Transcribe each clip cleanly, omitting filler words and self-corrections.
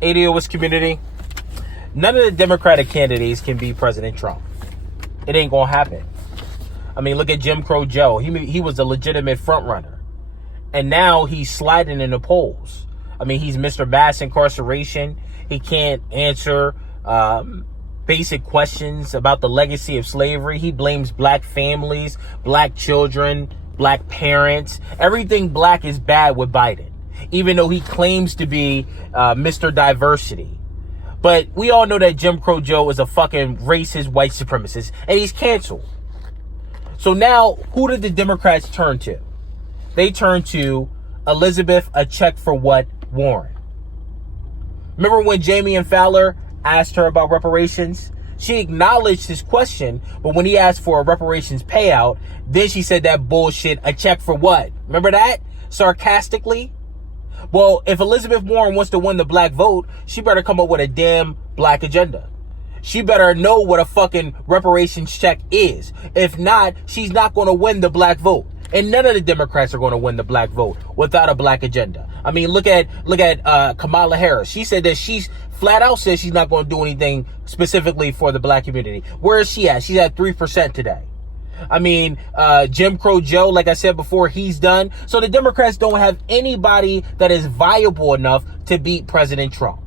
ADOS community, none of the Democratic candidates can beat President Trump. It ain't gonna happen. I mean, look at Jim Crow Joe. He was a legitimate front runner. And now he's sliding in the polls. I mean, he's Mr. Mass Incarceration. He can't answer basic questions about the legacy of slavery. He blames black families, black children, black parents. Everything black is bad with Biden, even though he claims to be Mr. Diversity. But we all know that Jim Crow Joe is a fucking racist, white supremacist, and he's canceled. So now, who did the Democrats turn to? They turned to Elizabeth, a check for what, Warren. Remember when Jamie and Fowler asked her about reparations? She acknowledged his question, but when he asked for a reparations payout, then she said that bullshit, a check for what? Remember that? Sarcastically? Well, if Elizabeth Warren wants to win the black vote, she better come up with a damn black agenda. She better know what a fucking reparations check is. If not, she's not going to win the black vote. And none of the Democrats are going to win the black vote without a black agenda. I mean, look at Kamala Harris. She said that she's flat out says she's not going to do anything specifically for the black community. Where is she at? She's at 3% today. I mean, Jim Crow Joe, like I said before, he's done. So the Democrats don't have anybody that is viable enough to beat President Trump.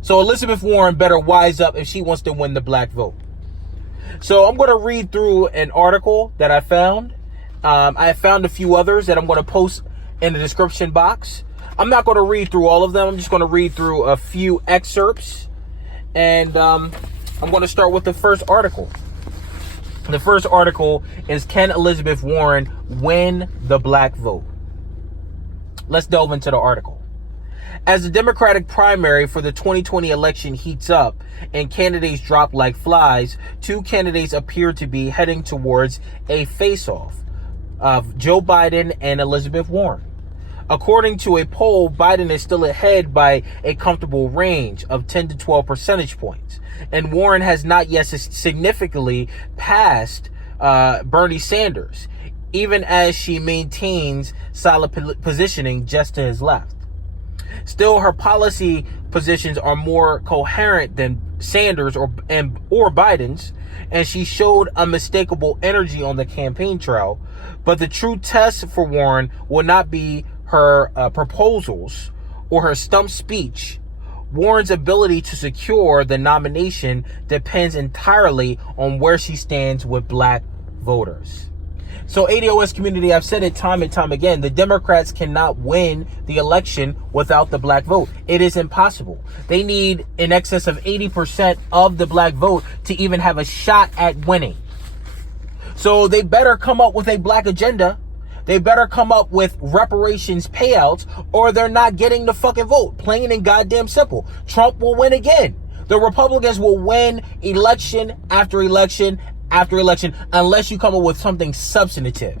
So Elizabeth Warren better wise up if she wants to win the black vote. So I'm going to read through an article that I found. I found a few others that I'm going to post in the description box. I'm not going to read through all of them. I'm just going to read through a few excerpts. And I'm going to start with the first article. The first article is, can Elizabeth Warren win the black vote? Let's delve into the article. As the Democratic primary for the 2020 election heats up and candidates drop like flies, two candidates appear to be heading towards a face-off of Joe Biden and Elizabeth Warren. According to a poll, Biden is still ahead by a comfortable range of 10 to 12 percentage points, and Warren has not yet significantly passed Bernie Sanders, even as she maintains solid positioning just to his left. Still, her policy positions are more coherent than Sanders or Biden's, and she showed unmistakable energy on the campaign trail. But the true test for Warren will not be her proposals or her stump speech. Warren's ability to secure the nomination depends entirely on where she stands with black voters. So ADOS community, I've said it time and time again, the Democrats cannot win the election without the black vote. It is impossible. They need in excess of 80% of the black vote to even have a shot at winning. So they better come up with a black agenda. They better come up with reparations payouts, or they're not getting the fucking vote. Plain and goddamn simple. Trump will win again. The Republicans will win election after election after election unless you come up with something substantive.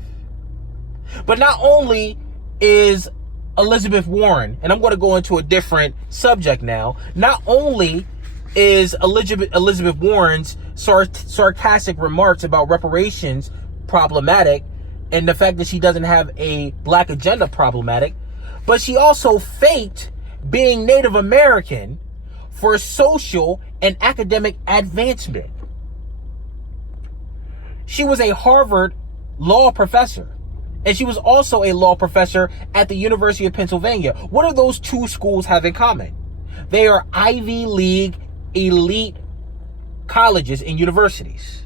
But not only is Elizabeth Warren, and I'm going to go into a different subject now, not only is Elizabeth Warren's sarcastic remarks about reparations problematic, and the fact that she doesn't have a black agenda problematic, but she also faked being Native American for social and academic advancement. She was a Harvard law professor, and she was also a law professor at the University of Pennsylvania. What do those two schools have in common? They are Ivy League elite colleges and universities.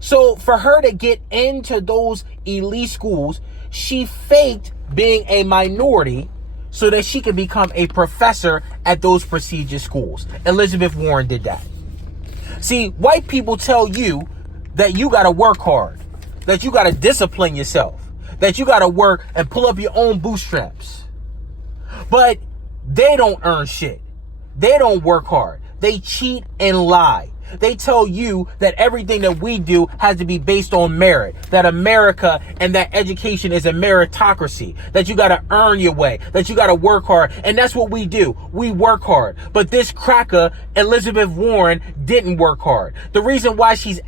So for her to get into those elite schools, she faked being a minority so that she could become a professor at those prestigious schools. Elizabeth Warren did that. See, white people tell you that you got to work hard, that you got to discipline yourself, that you got to work and pull up your own bootstraps. But they don't earn shit. They don't work hard. They cheat and lie. They tell you that everything that we do has to be based on merit, that America and that education is a meritocracy, that you got to earn your way, that you got to work hard. And that's what we do. We work hard. But this cracker, Elizabeth Warren, didn't work hard. The reason why the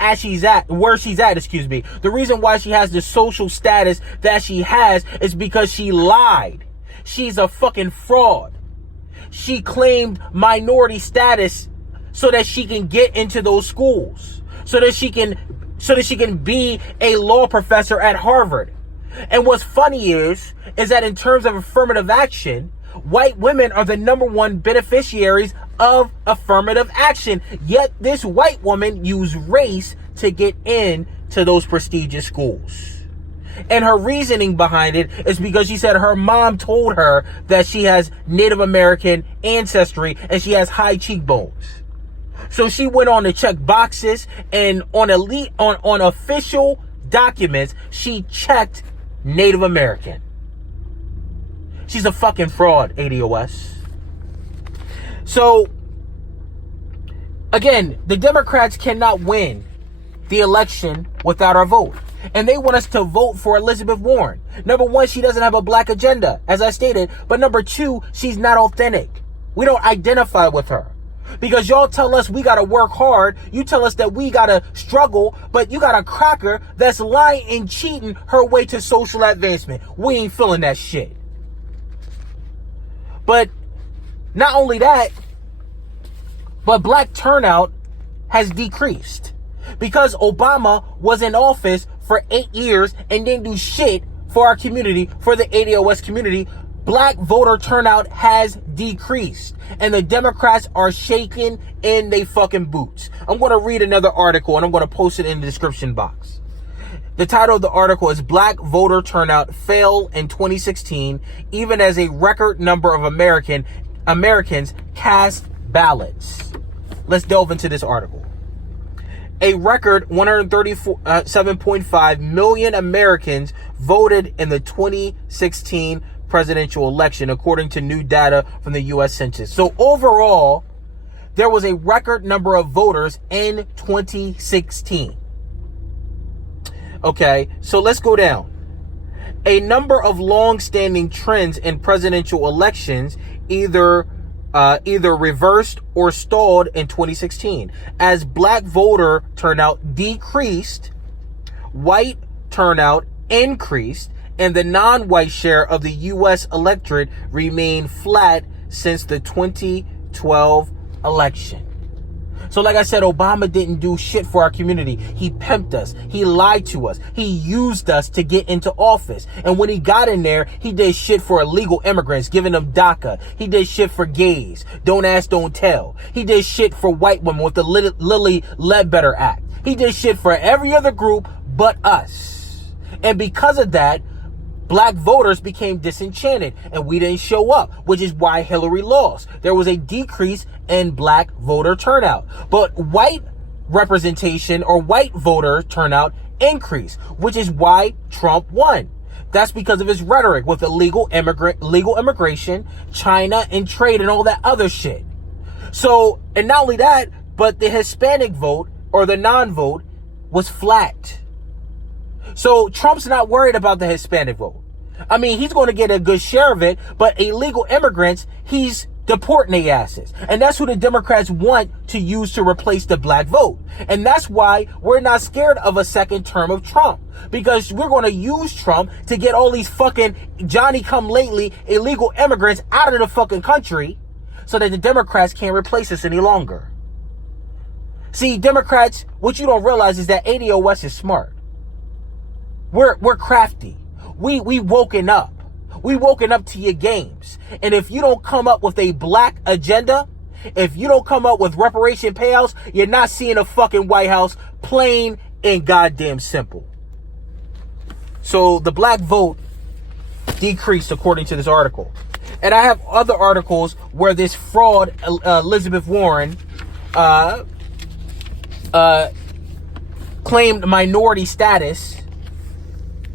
reason why she has the social status that she has is because she lied. She's a fucking fraud. she claimed minority status so that she can get into those schools, so that she can be a law professor at Harvard. And what's funny is that in terms of affirmative action, white women are the number one beneficiaries of affirmative action. Yet this white woman used race to get into those prestigious schools. And her reasoning behind it is because she said her mom told her that she has Native American ancestry and she has high cheekbones. So she went on to check boxes, and on official documents, she checked Native American. She's a fucking fraud, ADOS. So, again, the Democrats cannot win the election without our vote. And they want us to vote for Elizabeth Warren. Number one, she doesn't have a black agenda, as I stated. But number two, she's not authentic. We don't identify with her. Because y'all tell us we gotta work hard. You tell us that we gotta struggle. But you got a cracker that's lying and cheating her way to social advancement. We ain't feeling that shit. But not only that, but black turnout has decreased. Because Obama was in office for 8 years and didn't do shit for our community, for the ADOS community, black voter turnout has decreased. And the Democrats are shaking in their fucking boots. I'm going to read another article and I'm going to post it in the description box. The title of the article is Black Voter Turnout Fell in 2016, even as a record number of Americans cast ballots. Let's delve into this article. A record 137.5 million Americans voted in the 2016 presidential election, according to new data from the U.S. Census. So overall, there was a record number of voters in 2016. Okay, so let's go down. A number of long-standing trends in presidential elections either reversed or stalled in 2016. As black voter turnout decreased, white turnout increased, and the non-white share of the U.S. electorate remained flat since the 2012 election. So like I said, Obama didn't do shit for our community. He pimped us. He lied to us. He used us to get into office. And when he got in there, he did shit for illegal immigrants, giving them DACA. He did shit for gays. Don't ask, don't tell. He did shit for white women with the Lilly Ledbetter Act. He did shit for every other group but us. And because of that, black voters became disenchanted and we didn't show up, which is why Hillary lost. There was a decrease in black voter turnout, but white representation or white voter turnout increased, which is why Trump won. That's because of his rhetoric with legal immigration, China, and trade and all that other shit. So, and not only that, but the Hispanic vote or the non-vote was flat. So Trump's not worried about the Hispanic vote. I mean, he's going to get a good share of it, but illegal immigrants, he's deporting their asses. And that's who the Democrats want to use to replace the black vote. And that's why we're not scared of a second term of Trump. Because we're going to use Trump to get all these fucking Johnny-come-lately illegal immigrants out of the fucking country so that the Democrats can't replace us any longer. See, Democrats, what you don't realize is that ADOS is smart. We're crafty. We woken up. We woken up to your games. And if you don't come up with a black agenda, if you don't come up with reparation payouts, you're not seeing a fucking White House, plain and goddamn simple. So the black vote decreased according to this article. And I have other articles where this fraud, Elizabeth Warren, claimed minority status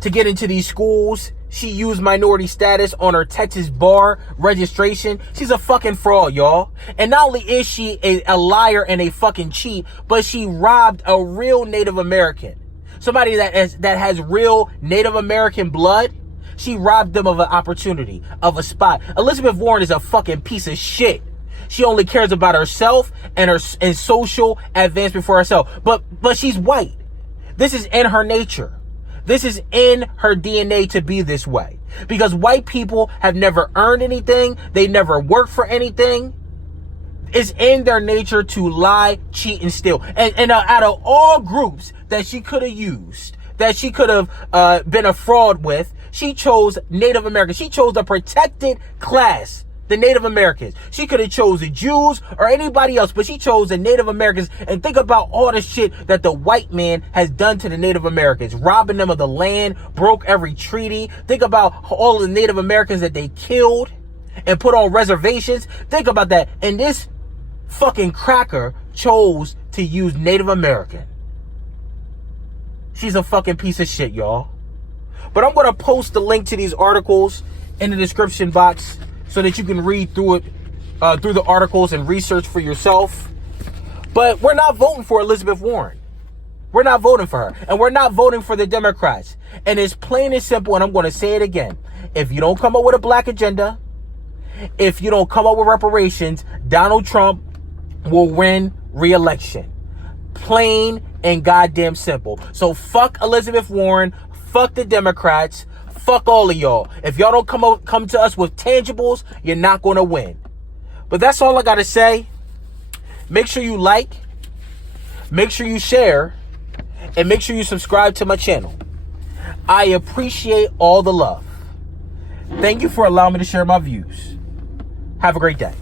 to get into these schools. She used minority status on her Texas bar registration. She's a fucking fraud, y'all. And not only is she a liar and a fucking cheat, but she robbed a real Native American. Somebody that has real Native American blood. She robbed them of an opportunity, of a spot. Elizabeth Warren is a fucking piece of shit. She only cares about herself and social advancement for herself. But she's white. This is in her nature. This is in her DNA to be this way. Because white people have never earned anything. They never worked for anything. It's in their nature to lie, cheat, and steal. And out of all groups that she could have used, that she could have been a fraud with, she chose Native Americans. She chose a protected class, the Native Americans. She could have chose the Jews or anybody else, but she chose the Native Americans. And think about all the shit that the white man has done to the Native Americans, robbing them of the land, broke every treaty. Think about all the Native Americans that they killed and put on reservations. Think about that. And this fucking cracker chose to use Native American. She's a fucking piece of shit, y'all. But I'm going to post the link to these articles in the description box so that you can read through it, through the articles and research for yourself. But we're not voting for Elizabeth Warren. We're not voting for her. And we're not voting for the Democrats. And it's plain and simple, and I'm going to say it again. If you don't come up with a black agenda, if you don't come up with reparations, Donald Trump will win re-election. Plain and goddamn simple. So fuck Elizabeth Warren, fuck the Democrats, fuck all of y'all. If y'all don't come to us with tangibles, you're not going to win. But that's all I got to say. Make sure you like, make sure you share, and make sure you subscribe to my channel. I appreciate all the love. Thank you for allowing me to share my views. Have a great day.